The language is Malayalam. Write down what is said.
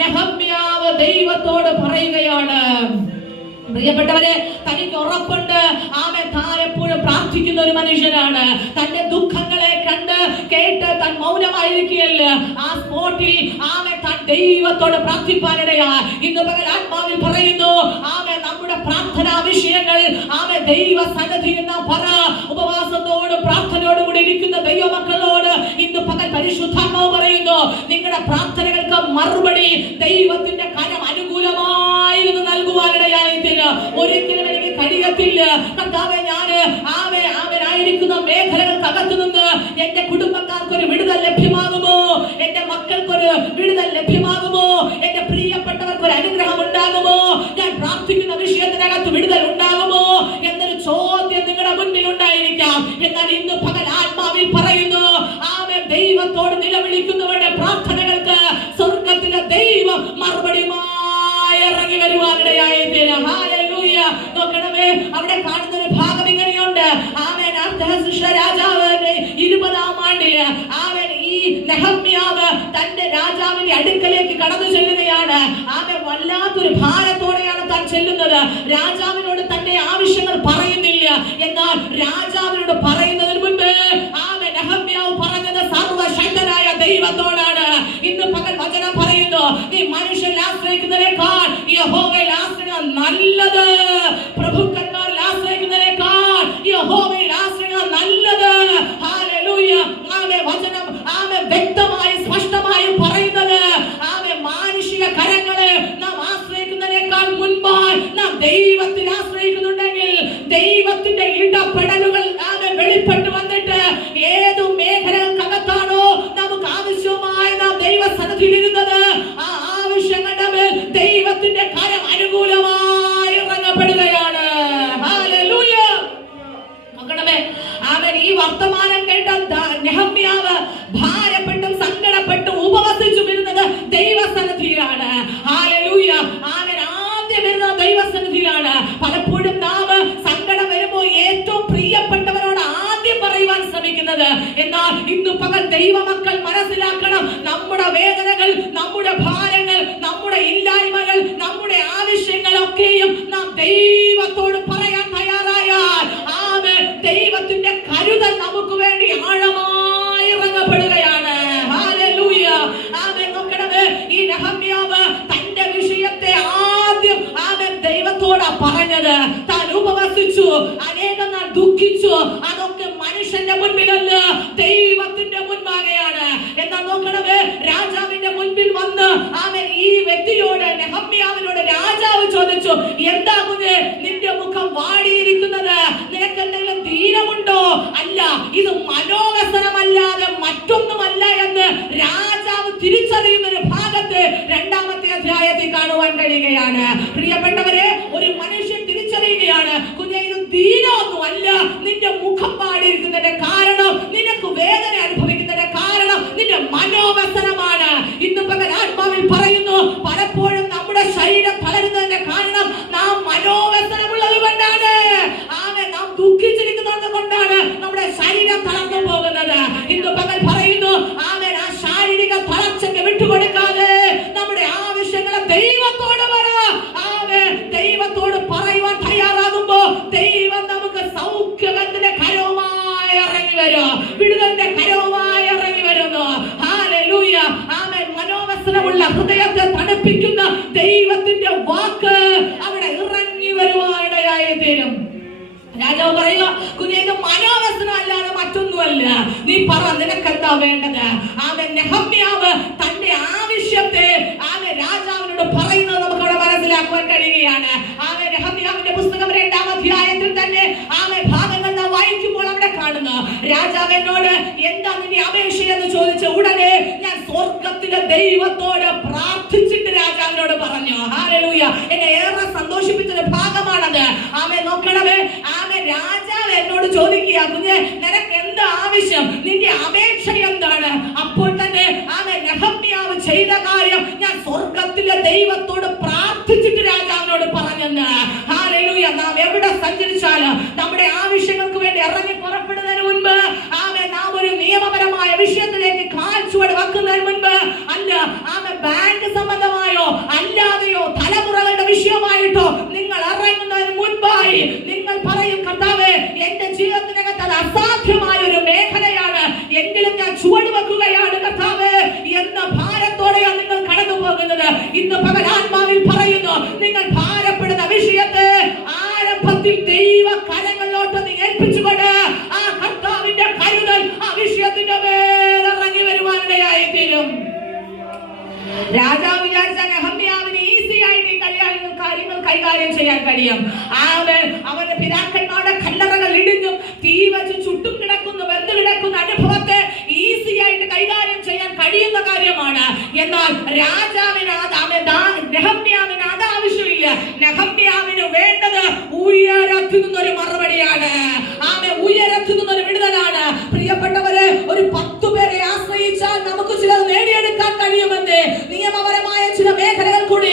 നെഹമ്യാവ് ദൈവത്തോട് പറയുകയാണ്. പ്രിയപ്പെട്ടവരെ, തനിക്ക് ഉറപ്പുണ്ട് ആമേൻ താൻ എപ്പോഴും പ്രാർത്ഥിക്കുന്ന ഒരു മനുഷ്യനാണ്. തന്റെ ദുഃഖങ്ങളെ കണ്ട് കേട്ട് താൻ മൗനമായിരിക്കുകയല്ല. ആ സ്പോട്ടിൽ ആമേൻ താൻ ദൈവത്തോട് പ്രാർത്ഥിപ്പാനിടയാ. ഇന്ന് പകൽ ആത്മാവിൽ പറയുന്നു ആമേൻ നമ്മുടെ പ്രാർത്ഥനാ വിഷയങ്ങൾ ആമേൻ ദൈവ സന്നിധിയിൽ നാം പറ. ഉപവാസത്തോട് പ്രാർത്ഥനയോട് കൂടി ഇരിക്കുന്ന ദൈവമക്കളോട് ഇന്ന് പകൽ പരിശുദ്ധാത്മാവ് പറയുന്നു, നിങ്ങളുടെ പ്രാർത്ഥനകൾക്ക് മറുപടി ദൈവത്തിന്റെ കരം അനുകൂലമായിരുന്നു നൽകുവാനിടയായി. ഒരിക്കലും എനിക്ക് കഴിയത്തില്ല കർത്താവേ, ഞാൻ ആയിരിക്കുന്ന മേഖലകൾക്കകത്തു നിന്ന് എന്റെ കുടുംബക്കാർക്കൊരു വിടുതൽ ലഭ്യമാകുമോ, എന്റെ മക്കൾക്കൊരു വിടുതൽ ലഭ്യമാകുമോ, എന്റെ പ്രിയപ്പെട്ടവർക്കൊരു അനുഗ്രഹം ഉണ്ടാകുമോ, ഞാൻ പ്രാർത്ഥിക്കുന്ന വിഷയത്തിനകത്ത് വിടുതൽ ഉണ്ടാകുമോ എന്നൊരു ചോദ്യം നിങ്ങളുടെ മുന്നിൽ ഉണ്ടായിരിക്കാം. എന്നാൽ ഇന്ന് പകൽ ആത്മാവിൽ പറയുന്നു ആമേൻ ദൈവത്തോട് നിലവിളിക്കുന്നവരുടെ പ്രാർത്ഥനകൾക്ക് സ്വർഗത്തിലെ ദൈവം മറുപടി ഇറങ്ങി വരുവാനിടയായി തീരും. ഹല്ലേലൂയ. നോക്കണമേ, അവിടെ കാണുന്ന ഒരു ഭാഗം ഇങ്ങനെയുണ്ട്. ആമേൻ അർത്തഹശുഷ രാജാവിന്റെ 20-ാം ആണ്ടില് ആമേൻ ഈ നെഹമ്യാവ് തന്റെ രാജാവിന്റെ അടുക്കലേക്ക് കടന്നു ചെല്ലുകയാണ്. ആമേൻ വല്ലാത്തൊരു ഭാരത്തോടെയാണ് താൻ ചെല്ലുന്നത്. രാജാവിനോട് തന്റെ ആവശ്യങ്ങൾ പറയുന്നില്ല. എന്നാൽ രാജാവിനോട് പറയുന്നതിന് മുൻപ് ആമേൻ നെഹമ്യാവ് പറഞ്ഞത് സർവശക്തനായ ദൈവത്തോടാണ്. ഇന്ന് പകൽ വചനം പറയുന്നു, നീ മനുഷ്യനെ ആശ്രയിക്കുന്നതിനേക്കാൾ യഹോവയിൽ ആശ്രയിക്കുക നല്ലത്. പ്രഭുക്കന്മാരിൽ ആശ്രയിക്കുന്നതിനേക്കാൾ യഹോവയിൽ ആശ്രയിക്കുക നല്ലത്. ഹല്ലേലൂയ. ആമേൻ വചനം ആമേൻ വ്യക്തമായി സ്പഷ്ടമായി പറയുന്നത് ആമേൻ മാനുഷിക കരങ്ങളെ നാം ആശ്രയിക്കുന്നതിനേക്കാൾ മുൻപായി നാം ദൈവത്തിൽ ആശ്രയിക്കുന്നുണ്ടെങ്കിൽ ദൈവത്തിന്റെ ഇടപെടലുകൾ ആമേൻ വെളിപ്പെട്ടു വന്നിട്ട് ഏതു മേഖലകൾക്കകത്താണോ നമുക്ക് ആവശ്യമായി നാം ദൈവസന്നിധിയിൽ ഇരുന്നത് ആ ആവശ്യങ്ങളുടെ മേൽ ദൈവത്തിന്റെ കരം അനുകൂലമായി ഇറങ്ങപ്പെടുകയാണ്. ഹല്ലേലൂയ. നോക്കണമേ, ആമേൻ ഈ വർത്തമാനം കേട്ട നെഹമ്യാവ് ഭാരപ്പെട്ടും സങ്കടപ്പെട്ടും ഉപവസിച്ചു വരുന്നത് ദൈവസന്നിധിയിലാണ്. ഹല്ലേലൂയ. ആമേൻ ആദ്യം വരുന്നത് ദൈവസന്നിധിയിലാണ്. പലപ്പോഴും നാം സങ്കടം വരുമ്പോൾ ഏറ്റവും പ്രിയപ്പെട്ടവരോട് ആദ്യം പറയുവാൻ ശ്രമിക്കുന്നത്. എന്നാൽ ഇന്നു പകൽ ദൈവമക്കൾ മനസ്സിലാക്കണം, നമ്മുടെ വേദനകൾ, നമ്മുടെ ഭാരങ്ങൾ, നമ്മുടെ ഇല്ലായ്മകൾ, നമ്മുടെ ആവശ്യങ്ങളൊക്കെയും നാം ദൈവത്തോട് പറയാൻ തയ്യാറായാൽ ആമേൻ ദൈവത്തിന്റെ കരുതൽ നമുക്ക് വേണ്ടി ആഴമായി ഇറങ്ങപ്പെടുകയാണ്. ഹല്ലേലൂയ. ആമേൻ. നോക്കണമേ, ഈ നെഹമ്യാവ് തന്റെ വിഷയത്തെ ആദ്യം ആമേൻ ദൈവത്തോടാ പറഞ്ഞത്. താൻ ഉപവസിച്ചു, അനേകം നാൾ ദുഃഖിച്ചു. അതൊക്കെ മനുഷ്യന്റെ മുൻപിലല്ല, ദൈവത്തിന്റെ മുൻപാകെയാണ്. എന്നാൽ നോക്കണമേ, രാജാവിന്റെ മുൻപിൽ വന്ന് ആമേൻ ഈ വ്യക്തിയോട് നെഹമ്യാവിനോട് രാജാവ് ചോദിച്ചു, എന്താ കുഞ്ഞേ നിന്റെ മുഖം വാടിയിരിക്കുന്നത്, നിനക്ക് എന്തെങ്കിലും ധീരമുണ്ടോ? അല്ല, ഇത് മനോവ്യസനമല്ലാതെ മറ്റൊന്നുമല്ല എന്ന് രാജാവ് തിരിച്ചറിയുന്ന ഒരു ഭാഗത്ത് 2-ാമത്തെ അധ്യായത്തിൽ കാണുവാൻ കഴിയുകയാണ്. പ്രിയപ്പെട്ടവരെ, ഒരു മനുഷ്യൻ തിരിച്ചറിയുകയാണ്, കുഞ്ഞേ ഇത് ധീരമൊന്നും അല്ല, നിന്റെ മുഖം പാടിയിരിക്കുന്നതിന്റെ കാരണം, നിനക്ക് വേദന അനുഭവിക്കുന്നതിന്റെ കാരണം നിന്റെ മനോവ്യസനമാണ്. ഇന്ന് പകൽ ആത്മാവിൽ പറയുന്നു, പലപ്പോഴും നമ്മുടെ ശരീരം തളരുന്നതിന്റെ കാരണം നാം മനോവ്യസനമുള്ളത് കൊണ്ടാണ്. ആമേൻ. നാം ദുഃഖിച്ചിരിക്കുന്നത് കൊണ്ടാണ് നമ്മുടെ ശരീരം തളർന്നു പോകുന്നത്. ഇന്ന് പകൽ പറയുന്നു ആമേൻ ആ ശാരീരിക തളർച്ചയ്ക്ക് വിട്ടുകൊടുക്കാതെ നമ്മുടെ ആവശ്യങ്ങളെ ദൈവത്തോട് പറ. ആമേൻ. ദൈവത്തോട് പറയുവാൻ തയ്യാറാകുമ്പോ ദൈവം നമുക്ക് സൗഖ്യത്തിന്റെ കരവുമായി ഇറങ്ങി വരും, വിടുതലിന്റെ കരവുമായി ഇറങ്ങി വരുന്നു. ഹല്ലേലൂയ. ആമേൻ. മനോവ്യസനമുള്ള ഹൃദയത്തെ തണുപ്പിക്കുന്ന ദൈവത്തിന്റെ വാക്ക് അവിടെ ഇറങ്ങി വരുവാനിടയായി തീരും. രാജാവ് പറയുക, കുഞ്ഞേ ഇത് മനോവ്യസനം അല്ലാതെ മറ്റൊന്നുമല്ല, നീ പറ നിനക്ക് എന്താ വേണ്ടത്. ആമേൻ. നെഹമ്യാവ് തന്റെ ആവശ്യത്തെ ആമേൻ രാജാവിനോട് പറയുന്നത് നമുക്ക് അവിടെ മനസ്സിലാക്കുവാൻ കഴിയുകയാണ്. ആമേൻ. നെഹമ്യാവിന്റെ പുസ്തകം 2-ാം അധ്യായത്തിൽ തന്നെ ആമേൻ ഭാഗങ്ങൾ നാം വായിക്കുമ്പോൾ അവിടെ കാണുന്നു, രാജാവിനോട് എന്താ നിന്റെ അപേക്ഷ എന്ന് ചോദിച്ച ഉടനെ ഞാൻ സ്വർഗത്തിലെ ദൈവത്തോട് പ്രാർത്ഥിച്ചിട്ട് രാജാവിനോട് പറഞ്ഞു. ഹല്ലേലൂയ. എന്നെ ഏറെ സന്തോഷിപ്പിച്ചൊരു ഭാഗമാണത്. ആമേൻ. നോക്കണമേ, ആമേൻ രാജാവ് എന്നോട് ചോദിക്കുക, കുഞ്ഞെ നിനക്ക് എന്താ ആവശ്യം, നിന്റെ അപേക്ഷ എന്താണ്? അപ്പോൾ തന്നെ ആമേൻ നെഹമ്യാവ് ചെയ്ത കാര്യം ഞാൻ സ്വർഗത്തിലെ ദൈവത്തോട് പ്രാർത്ഥിച്ചിട്ട് രാജാവിനോട് പറഞ്ഞെന്ന്. ഹല്ലേലൂയ. നാം എവിടെ സഞ്ചരിച്ചാലും നമ്മുടെ ആവശ്യങ്ങൾക്ക് വേണ്ടി ഇറങ്ങി പുറപ്പെടുന്നതിന് മുൻപ് ആമേൻ നാം ഒരു നിയമപരമായ വിഷയത്തിലേക്ക് കാൽ ചുവട് വെക്കുന്നതിന് മുൻപ് അല്ല, ആമേൻ ബാങ്ക് സംബന്ധമായ ഇന്ന് പകലാത്മാവിൽ പറയുന്നു, നിങ്ങൾ ഭാരപ്പെടുന്ന വിഷയത്തെ ആരംഭത്തിൽ ദൈവ കരങ്ങളിലോട്ട് നീ ഏൽപ്പിച്ചുകൊണ്ട് ആ കർത്താവിന്റെ കരുതൽ ആ വിഷയത്തിന്റെ മേലിറങ്ങി വരുവാനിടയായി തീരും. രാജാവ് വിചാരിച്ച നെഹമ്യാവിന് ഈസി ആയിട്ട് കാര്യങ്ങൾ കൈകാര്യം ചെയ്യാൻ കഴിയും. അവന്റെ പിതാക്കന്മാരുടെ കല്ലറകൾ ഇടിഞ്ഞും തീ വെച്ച് ചുട്ടും കിടക്കുന്നു, വെന്തു കിടക്കുന്ന അനുഭവത്തെ ഈസി ആയിട്ട് കൈകാര്യം ചെയ്യാൻ കഴിയുന്ന കാര്യമാണ്. എന്നാൽ രാജാവിന് നെഹമ്യാവിന് അത് ആവശ്യമില്ല. നെഹമ്യാവിന് വേണ്ടത് ഉയരത്തിൽ നിന്നൊരു മറുപടിയാണ്. ഉയരത്തിൽ നിന്നൊരു വിടുതലാണ്. പ്രിയപ്പെട്ടവരെ, ഒരു 10 പേരെ ആശ്രയിച്ചാൽ നമുക്ക് ചിലത് നേടിയെടുക്കാൻ കഴിയുമെന്ന് നിയമപരമായ ചില മേഖലകൾ കൂടി